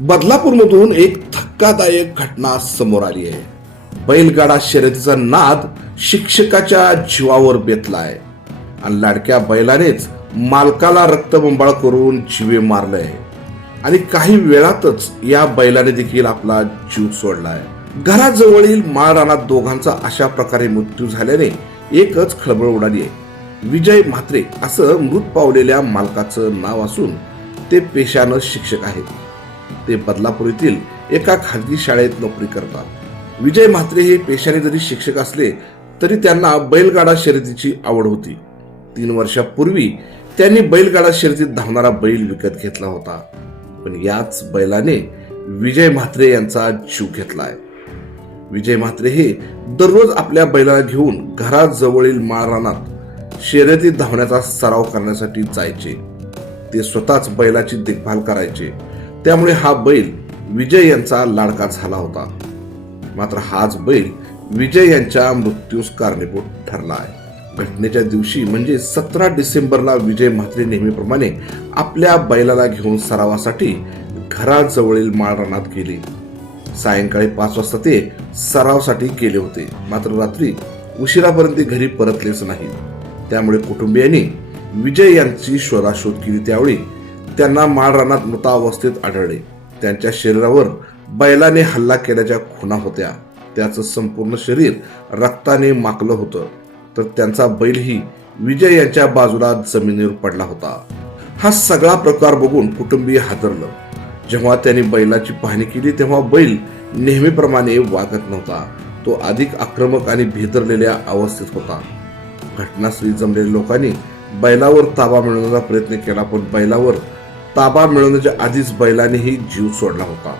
बदलापूरमधून एक धक्कादायक घटना समोर आली आहे. बैलगाडा शर्यतीचा नाद शिक्षकाच्या जीवावर बेतलाय. आणि लाडक्या बैलानेच मालकाला रक्तबंबाळ करून जीवे मारलंय. आणि काही वेळातच या बैलाने देखील आपला जीव सोडलाय. घराजवळील माळरानात दोघांचा अशा प्रकारे मृत्यू झाल्याने एकच खळबळ उडाली आहे. विजय म्हात्रे असं मृत पावलेल्या मालकाचं नाव असून ते पेशानं शिक्षक आहेत. ते बदलापूर येथील एका खाजगी शाळेत नोकरी करतात. विजय म्हात्रे हे पेशाने जरी शिक्षक असले तरी त्यांना बैलगाडा शर्यतीची आवड होती. तीन वर्षापूर्वी त्यांनी बैलगाडा शर्यतीत धावणारा बैल विकत घेतला होता. पण याच बैलाने विजय म्हात्रे यांचा जीव घेतलाय. विजय म्हात्रे हे दररोज आपल्या बैलाला घेऊन घराजवळील माळरानात शर्यतीत धावण्याचा सराव करण्यासाठी जायचे. ते स्वतःच बैलाची देखभाल करायचे. त्यामुळे हा बैल विजय यांचा लाडका झाला होता. मात्र हाच बैल विजय यांच्या मृत्यूस कारणीभूत ठरला आहे. घटनेच्या दिवशी म्हणजे सतरा डिसेंबरला विजय म्हात्रे नेहमीप्रमाणे आपल्या बैलाला घेऊन सरावासाठी घराजवळील माळरानात गेले. सायंकाळी पाच वाजता ते सरावासाठी गेले होते. मात्र रात्री उशिरापर्यंत घरी परतलेच नाही. त्यामुळे कुटुंबियांनी विजय यांची शोधाशोध केली त्यावेळी त्यांना माळरानात मृतावस्थेत आढळले. त्यांच्या शरीरावर बैलाने हल्ला केल्याच्या खुणा होत्या. त्याचं संपूर्ण शरीर रक्ताने माकलं होतं. तर त्यांचा बैलही विजय यांच्या बाजूला जमिनीवर पडला होता. हा सगळा प्रकार बघून कुटुंबीय हादरलं. जेव्हा त्यांनी बैलाची पाहणी केली तेव्हा बैल नेहमीप्रमाणे वागत नव्हता. तो अधिक आक्रमक आणि भेदरलेल्या अवस्थेत होता. घटनास्थळी जमलेल्या लोकांनी बैलावर ताबा मिळवण्याचा प्रयत्न केला पण बैलावर ताबा मिळवण्याच्या आधीच बैलानेही जीव सोडला होता.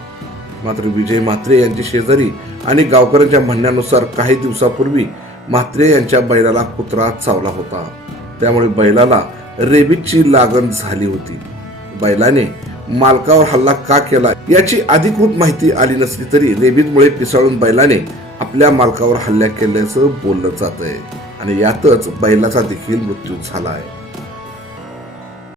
मात्र विजय म्हात्रे यांचे शेजारी आणि गावकऱ्यांच्या म्हणण्यानुसार काही दिवसापूर्वी म्हात्रे यांच्या बैलाला कुत्रा चावला होता. त्यामुळे बैलाला रेबीजची लागण झाली होती. बैलाने मालकावर हल्ला का केला याची अधिकृत माहिती आली नसली तरी रेबीजमुळे पिसाळून बैलाने आपल्या मालकावर हल्ला केल्याचं बोललं जात आहे आणि यातच बैलाचा देखील मृत्यू झाला आहे